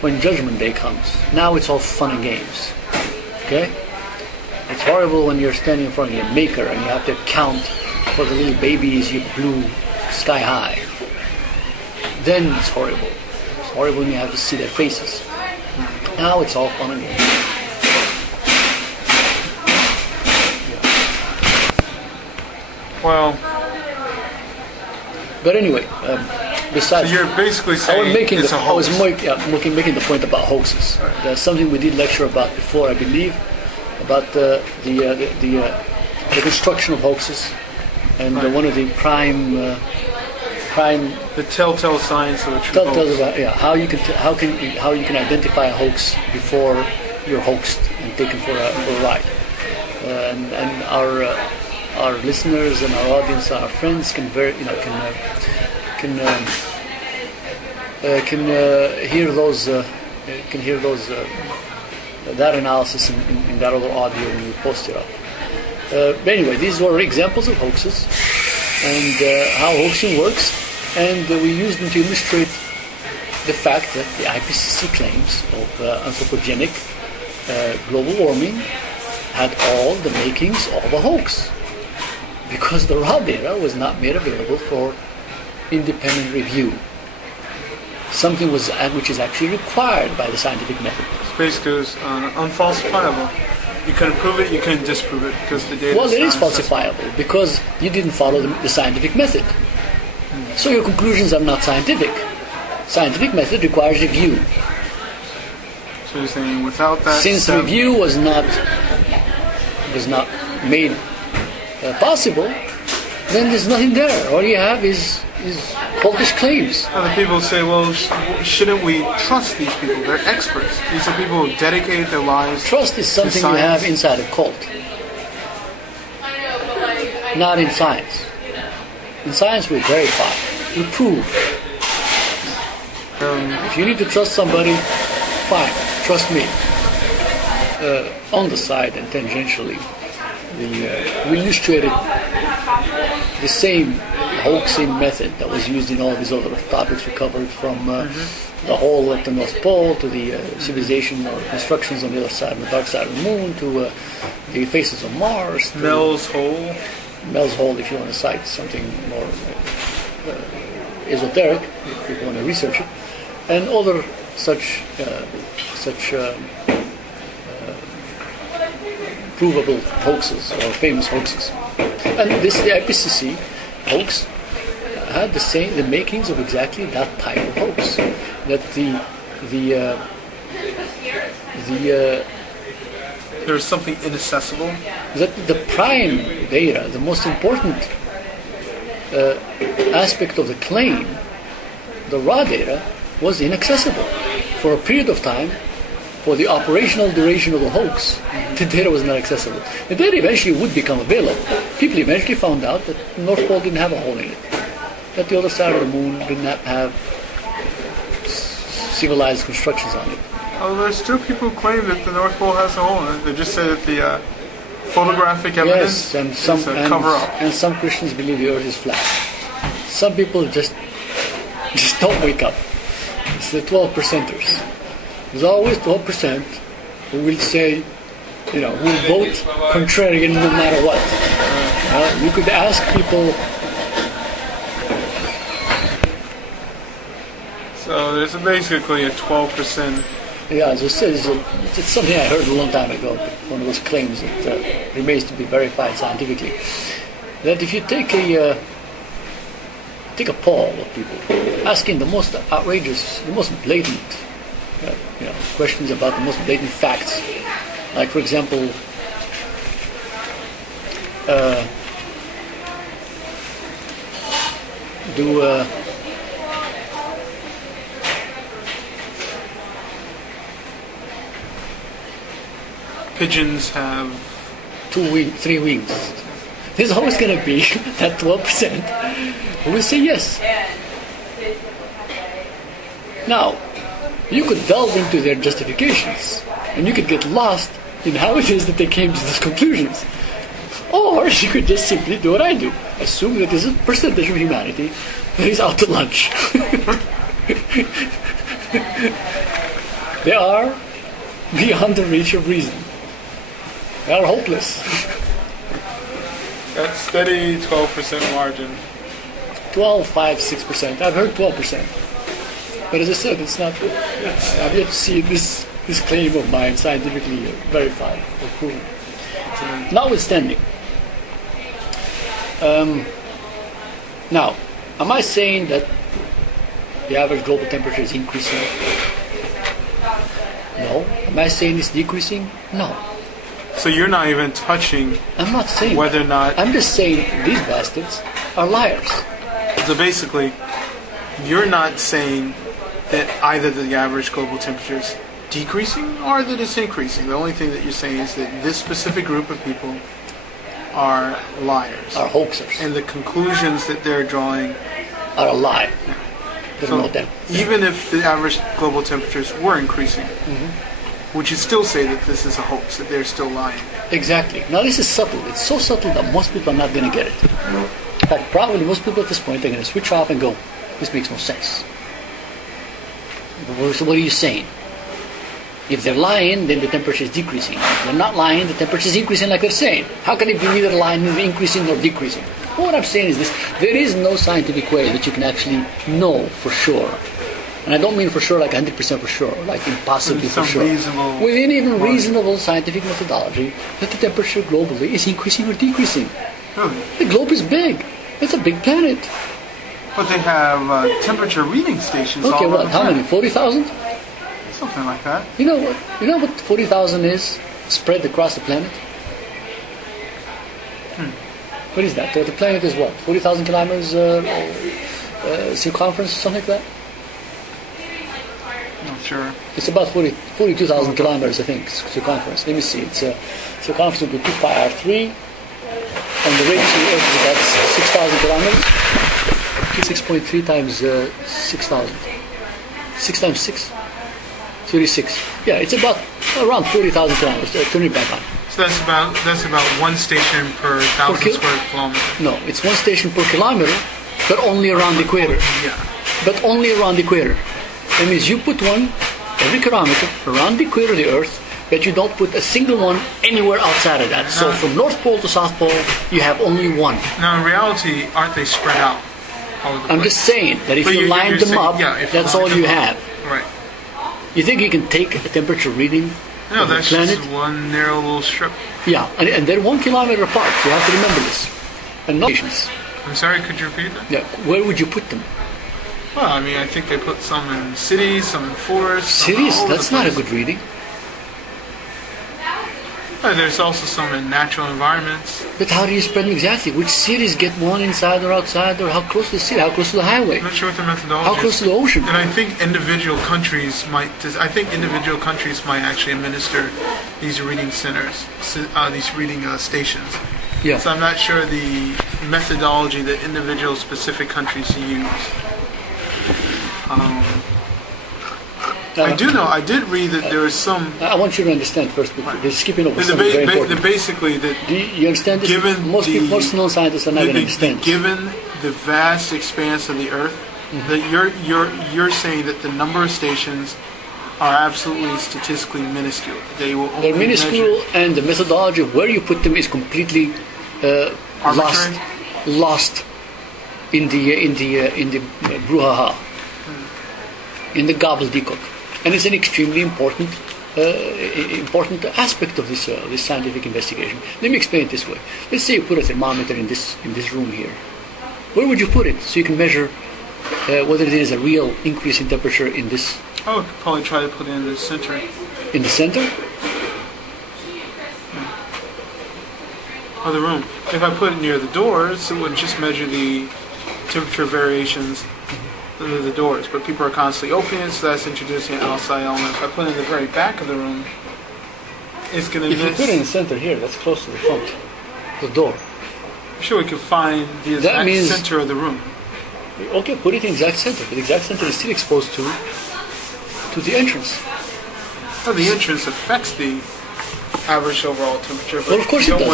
when Judgment Day comes. Now it's all fun and games. Okay? It's horrible when you're standing in front of your maker and you have to count for the little babies you blew sky high. Then it's horrible. It's horrible when you have to see their faces. Now it's all fun and games. Well, but anyway, besides, so you're basically saying making it's a hoax. Making the point about hoaxes. There's something we did lecture about before, I believe, about the construction of hoaxes, and one of the prime the telltale signs of a true hoax. About how you can identify a hoax before you're hoaxed and taken for a ride, and our listeners and our audience, our friends can hear those that analysis in that other audio when we post it up. But anyway, these were examples of hoaxes and how hoaxing works, and we used them to illustrate the fact that the IPCC claims of anthropogenic global warming had all the makings of a hoax, because the raw data was not made available for independent review. Something which is actually required by the scientific method. So basically, it was unfalsifiable. You couldn't prove it, you couldn't disprove it because the data. Well, it is falsifiable because you didn't follow the scientific method. So your conclusions are not scientific. Scientific method requires review. So you're saying without that, since review was not made possible, then there's nothing there. All you have is cultish claims. Other people say, well, shouldn't we trust these people? They're experts. These are people who dedicate their lives. Trust is something you have inside a cult, not in science. In science, we verify, we prove. If you need to trust somebody, fine, trust me. On the side and tangentially, we illustrated the same hoaxing method that was used in all these other topics we covered, from the hole at the North Pole to the civilization or constructions on the other side, on the dark side of the moon, to the faces of Mars. To Mel's Hole. Mel's Hole, if you want to cite something more esoteric, if people want to research it, and other such provable hoaxes or famous hoaxes. And the IPCC hoax had the makings of exactly that type of hoax. That there's something inaccessible. That the prime data, the most important aspect of the claim, the raw data, was inaccessible for a period of time. For the operational duration of the hoax, the data was not accessible. The data eventually would become available. People eventually found out that the North Pole didn't have a hole in it, that the other side of the moon did not have civilized constructions on it. Oh, there's still people who claim that the North Pole has a hole in it. They just say that the photographic evidence is a cover-up. And some Christians believe the Earth is flat. Some people just don't wake up. It's the 12%ers. There's always 12% who will say, who will vote contrarian no matter what. You could ask people. So there's basically a 12%. Yeah, as I said, it's something I heard a long time ago. One of those claims that remains to be verified scientifically. That if you take a poll of people, asking the most outrageous, the most blatant, questions about the most blatant facts, like for example, pigeons have 3 wings. There's always going to be that 12% who will say yes. Now, you could delve into their justifications, and you could get lost in how it is that they came to those conclusions. Or you could just simply do what I do. Assume that there's a percentage of humanity that is out to lunch. They are beyond the reach of reason. They are hopeless. That steady 12% margin. 12, 5, 6%. I've heard 12%. But as I said, it's not. I've yet to see this claim of mine scientifically verified or proven. Notwithstanding. Now, am I saying that the average global temperature is increasing? No. Am I saying it's decreasing? No. So you're not even touching. I'm not saying whether or not. I'm just saying these bastards are liars. So basically, you're not saying that either the average global temperature is decreasing or that it's increasing. The only thing that you're saying is that this specific group of people are liars. Are hoaxers. And the conclusions that they're drawing are a lie. So even if the average global temperatures were increasing, would you still say that this is a hoax, that they're still lying? Exactly. Now this is subtle. It's so subtle that most people are not going to get it. In fact, probably most people at this point are going to switch off and go, this makes no sense. So what are you saying? If they're lying, then the temperature is decreasing. If they're not lying, the temperature is increasing like they're saying. How can it be neither lying, neither increasing nor decreasing? Well, what I'm saying is this. There is no scientific way that you can actually know for sure. And I don't mean for sure like 100% for sure, like impossibly for sure. Within even reasonable scientific methodology, that the temperature globally is increasing or decreasing. Really? The globe is big. It's a big planet. But they have temperature reading stations. Okay, all what? over How many? 40,000? Something like that. You know what? You know what 40,000 is spread across the planet? What is that? The planet is what? 40,000 kilometers circumference, or something like that? Not sure. It's about 42,000 kilometers, I think, circumference. Let me see. It's circumference would be 2 pi r3, and the radius of the Earth is about 6,000 kilometers. 6.3 times 6,000. 6 times 6? 36. Yeah, it's about around 40,000 kilometers. Turn it back on. So that's about one station per 1,000 square kilometers. No, it's one station per kilometer, but only around the equator. Yeah. But only around the equator. That means you put one every kilometer around the equator of the Earth, but you don't put a single one anywhere outside of that. So from North Pole to South Pole, you have only one. Now, in reality, aren't they spread out? I'm just saying that if you line them up, that's all you have. Right. You think you can take a temperature reading No, of the that's planet? just one narrow little strip. Yeah, and they're 1 kilometer apart. You have to remember this. And nations. I'm sorry, could you repeat that? Yeah, where would you put them? Well, I mean, I think they put some in cities, some in forests. Cities? That's not a good reading. There's also some in natural environments. But how do you spread them exactly? Which cities get one inside or outside, or how close to the city? How close to the highway? I'm not sure what the methodology How close to the ocean? And I think individual countries might. Actually administer these reading centers, these reading stations. Yeah. So I'm not sure the methodology that individual specific countries use. I do know. I did read that there is some. I want you to understand first. They're skipping over something very important. Basically, that you understand this? Given most non-scientists are not going to understand. Given the vast expanse of the Earth, that you're saying that the number of stations are absolutely statistically minuscule. They will only They're minuscule, and the methodology of where you put them is completely lost in the brouhaha, in the gobbledygook. And it's an extremely important aspect of this scientific investigation. Let me explain it this way. Let's say you put a thermometer in this room here. Where would you put it so you can measure whether there is a real increase in temperature in this? I would probably try to put it in the center. In the center? Of the room. If I put it near the doors, it would just measure the temperature variations of the doors. But people are constantly opening it, so that's introducing an outside element. If I put it in the very back of the room, it's going to miss. If you put it in the center here, that's close to the front, the door. I'm sure we could find the exact center of the room. Okay, put it in the exact center. But the exact center is still exposed to the entrance. Well, the entrance affects the average overall temperature. But well, of course it does.